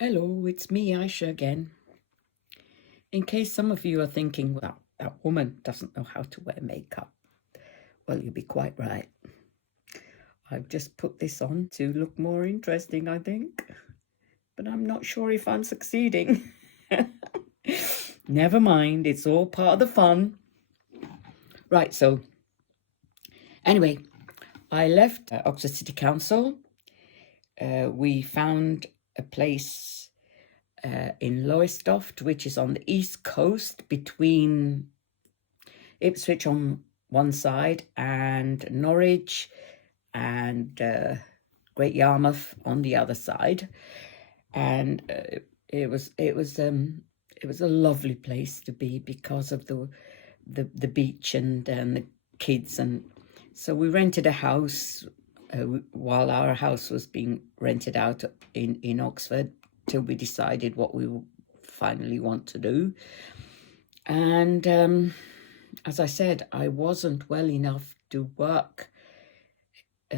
Hello, it's me, Aisha, again. In case some of you are thinking, well, that woman doesn't know how to wear makeup. Well, you'd be quite right. I've just put this on to look more interesting, I think. But I'm not sure if I'm succeeding. Never mind, it's all part of the fun. Right, so anyway, I left Oxford City Council. We found a place in Lowestoft, which is on the east coast between Ipswich on one side and Norwich and Great Yarmouth on the other side, and it was a lovely place to be because of the beach and the kids, and so we rented a house while our house was being rented out in Oxford till we decided what we finally want to do. And as I said, I wasn't well enough to work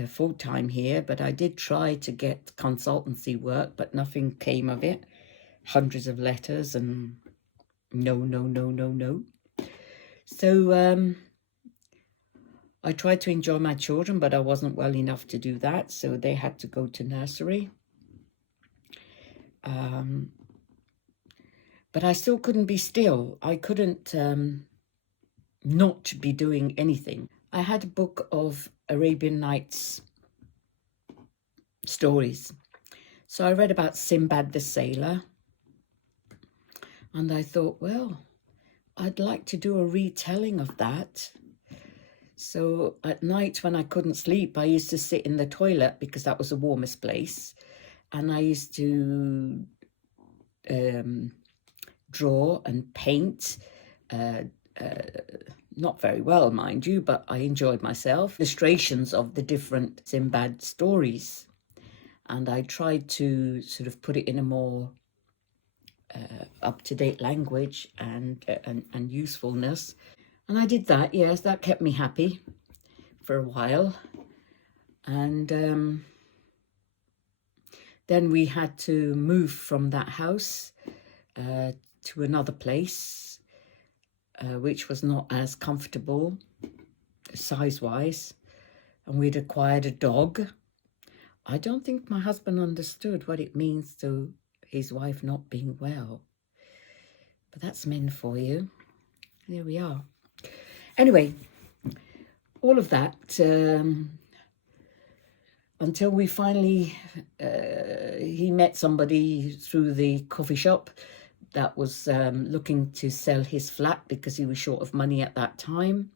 full-time here, but I did try to get consultancy work, but nothing came of it. Hundreds of letters and no. So I tried to enjoy my children, but I wasn't well enough to do that, so they had to go to nursery. But I still couldn't be still. I couldn't not be doing anything. I had a book of Arabian Nights stories. So I read about Sinbad the Sailor. And I thought, well, I'd like to do a retelling of that. So at night when I couldn't sleep, I used to sit in the toilet because that was the warmest place. And I used to draw and paint, not very well, mind you, but I enjoyed myself. Illustrations of the different Sinbad stories. And I tried to sort of put it in a more up-to-date language and usefulness. And I did that, yes, that kept me happy for a while. And then we had to move from that house to another place, which was not as comfortable size-wise. And we'd acquired a dog. I don't think my husband understood what it means to his wife not being well. But that's men for you. There we are. Anyway, all of that until we finally, he met somebody through the coffee shop that was looking to sell his flat because he was short of money at that time.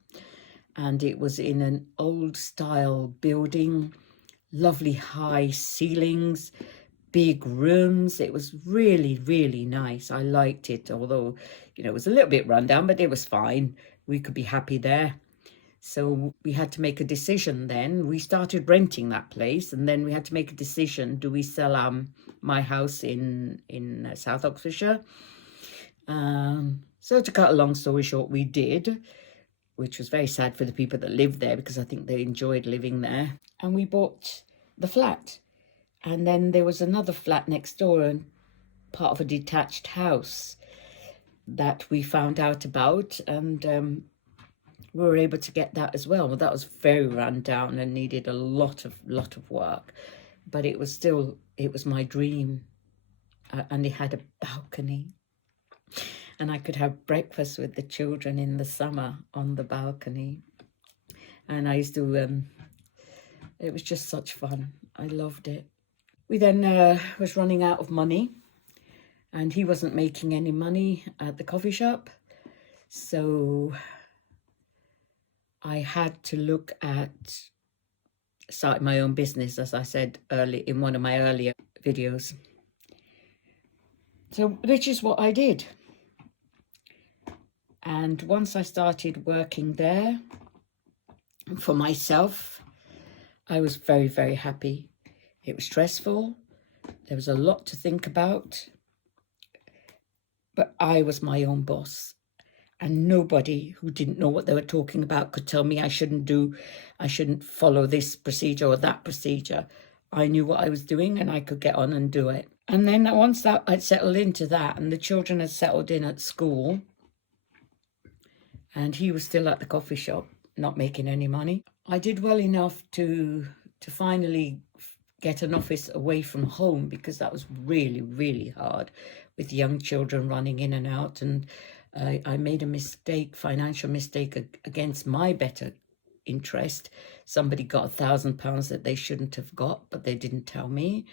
And it was in an old style building, lovely high ceilings, big rooms. It was really, really nice. I liked it, although, it was a little bit run down, but it was fine. We could be happy there. So we had to make a decision then. We started renting that place, and then we had to make a decision. Do we sell my house in South Oxfordshire? So to cut a long story short, we did, which was very sad for the people that lived there because I think they enjoyed living there. And we bought the flat. And then there was another flat next door and part of a detached house that we found out about, and we were able to get that as well. Well, that was very run down and needed a lot of work, but it was my dream, and it had a balcony, and I could have breakfast with the children in the summer on the balcony. And I used to, it was just such fun. I loved it. We then was running out of money, and he wasn't making any money at the coffee shop. So I had to look at starting my own business, as I said early in one of my earlier videos. So, which is what I did. And once I started working there for myself, I was very, very happy. It was stressful. There was a lot to think about. But I was my own boss. And nobody who didn't know what they were talking about could tell me I shouldn't follow this procedure or that procedure. I knew what I was doing and I could get on and do it. And then once that I'd settled into that and the children had settled in at school and he was still at the coffee shop, not making any money, I did well enough to finally get an office away from home, because that was really, really hard with young children running in and out. And I made a mistake, financial mistake, against my better interest. Somebody got £1,000 that they shouldn't have got, but they didn't tell me.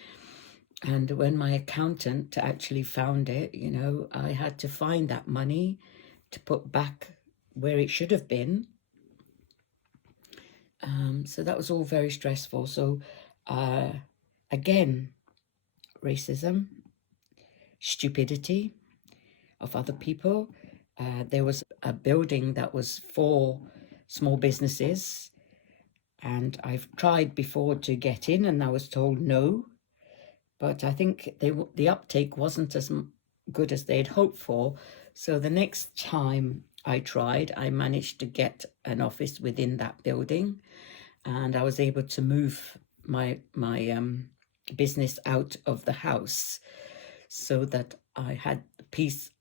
And when my accountant actually found it, you know, I had to find that money to put back where it should have been. So that was all very stressful. So again, racism, stupidity of other people. There was a building that was for small businesses, and I've tried before to get in and I was told no, but I think the uptake wasn't as good as they'd hoped for. So the next time I tried, I managed to get an office within that building, and I was able to move my business out of the house so that I had peace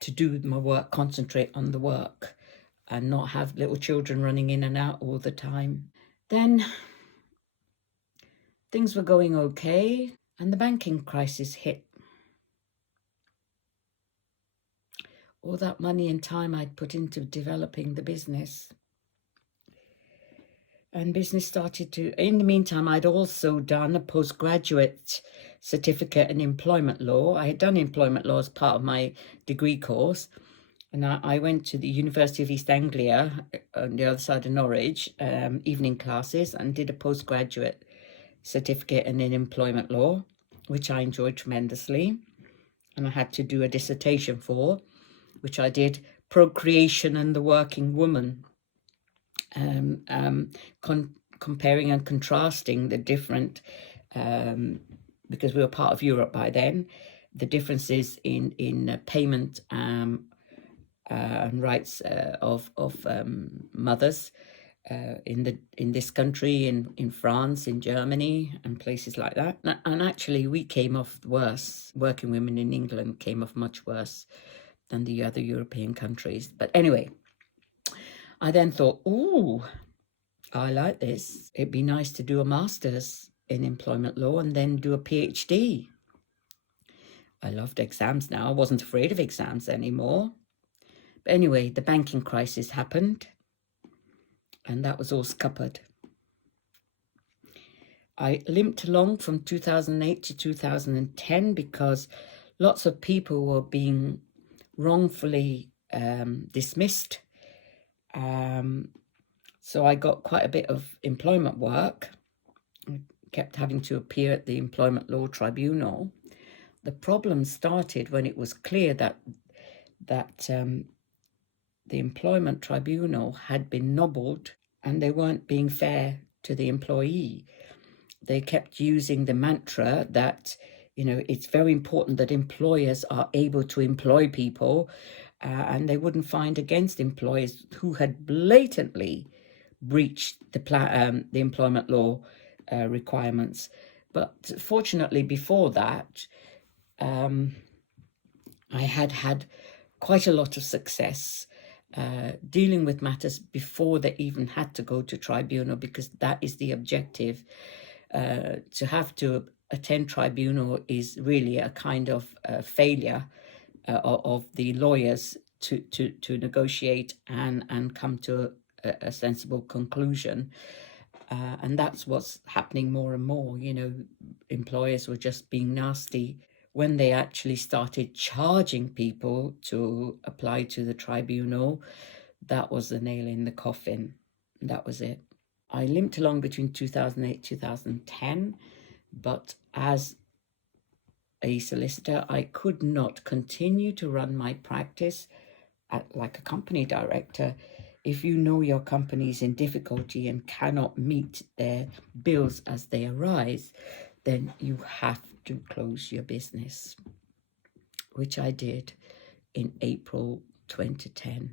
to do my work, concentrate on the work, and not have little children running in and out all the time. Then things were going okay, and the banking crisis hit. All that money and time I'd put into developing the business, and business started to, in the meantime, I'd also done a postgraduate certificate in employment law. I had done employment law as part of my degree course, and I went to the University of East Anglia on the other side of Norwich, evening classes, and did a postgraduate certificate in employment law, which I enjoyed tremendously. And I had to do a dissertation for, which I did, Procreation and the Working Woman, comparing and contrasting the different, because we were part of Europe by then, the differences in payment and rights of mothers in this country, in France, in Germany, and places like that. And actually, we came off worse. Working women in England came off much worse than the other European countries. But anyway, I then thought, ooh, I like this. It'd be nice to do a master's in employment law and then do a PhD. I loved exams now. I wasn't afraid of exams anymore. But anyway, the banking crisis happened, and that was all scuppered. I limped along from 2008 to 2010 because lots of people were being wrongfully dismissed. So I got quite a bit of employment work. I kept having to appear at the Employment Law Tribunal. The problem started when it was clear that the Employment Tribunal had been nobbled and they weren't being fair to the employee. They kept using the mantra that, you know, it's very important that employers are able to employ people, and they wouldn't find against employers who had blatantly breached the employment law requirements. But fortunately, before that, I had quite a lot of success dealing with matters before they even had to go to tribunal, because that is the objective. To have to attend tribunal is really a kind of failure of the lawyers to negotiate and come to a sensible conclusion. And that's what's happening more and more. You know, employers were just being nasty. When they actually started charging people to apply to the tribunal, that was the nail in the coffin. That was it. I limped along between 2008 2010, but as a solicitor, I could not continue to run my practice like a company director. If you know your company is in difficulty and cannot meet their bills as they arise, then you have to close your business, which I did in April 2010.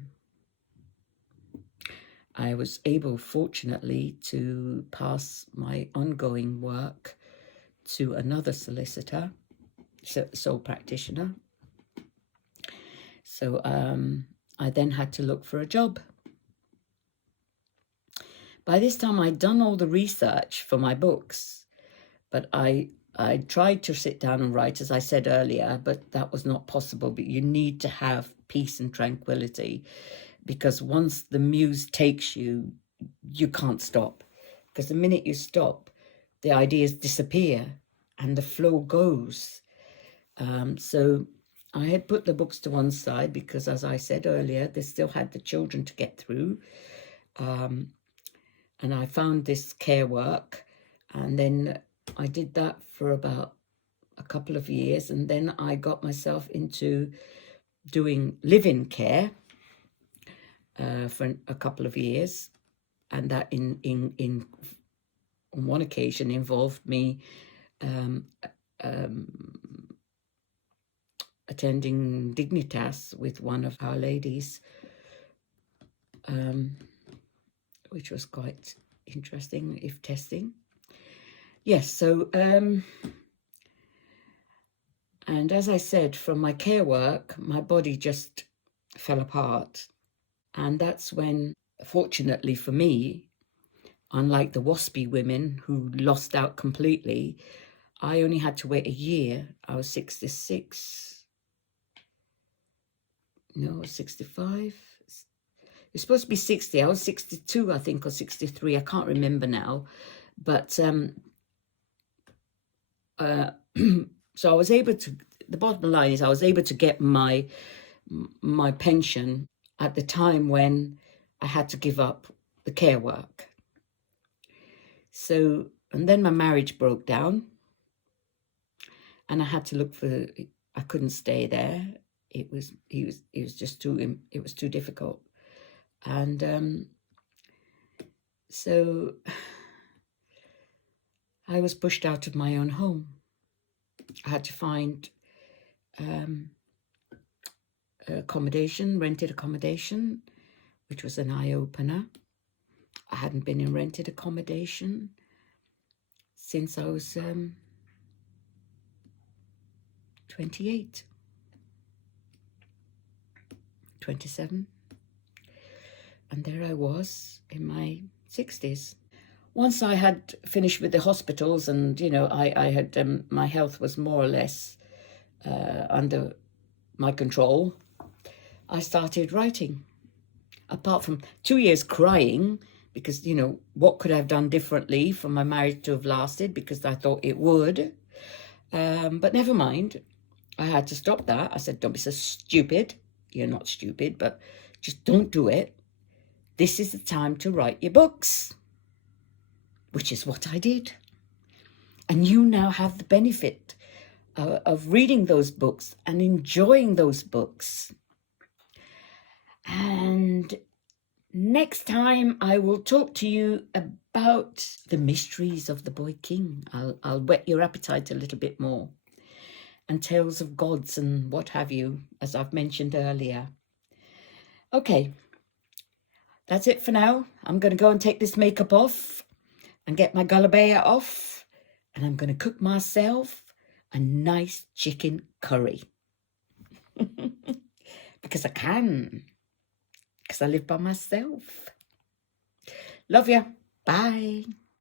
I was able, fortunately, to pass my ongoing work to another solicitor, sole practitioner. So I then had to look for a job. By this time, I'd done all the research for my books, but I tried to sit down and write, as I said earlier, but that was not possible. But you need to have peace and tranquility, because once the muse takes you, you can't stop. Because the minute you stop, the ideas disappear and the flow goes. So I had put the books to one side because, as I said earlier, they still had the children to get through. And I found this care work, and then I did that for about a couple of years, and then I got myself into doing live-in care for a couple of years, and that on one occasion involved me attending Dignitas with one of our ladies, which was quite interesting, if testing. Yes, so, and as I said, from my care work, my body just fell apart. And that's when, fortunately for me, unlike the waspy women who lost out completely, I only had to wait a year. I was 66. No, 65. It's supposed to be 60. I was 62, I think, or 63. I can't remember now. But so I was able to, the bottom line is I was able to get my pension at the time when I had to give up the care work. So, and then my marriage broke down, and I had to look for, I couldn't stay there. It was just too, it was too difficult. And so I was pushed out of my own home. I had to find accommodation, rented accommodation, which was an eye-opener. I hadn't been in rented accommodation since I was 28, 27. And there I was in my 60s. Once I had finished with the hospitals and, you know, I had, my health was more or less under my control, I started writing. Apart from 2 years crying, because, you know, what could I have done differently for my marriage to have lasted, because I thought it would. But never mind. I had to stop that. I said, don't be so stupid. You're not stupid, but just don't do it. This is the time to write your books, which is what I did. And you now have the benefit of reading those books and enjoying those books. And next time I will talk to you about the mysteries of the Boy King. I'll whet your appetite a little bit more. And tales of gods and what have you, as I've mentioned earlier. Okay, that's it for now. I'm going to go and take this makeup off and get my gulabaya off. And I'm going to cook myself a nice chicken curry. Because I can. Because I live by myself. Love ya. Bye.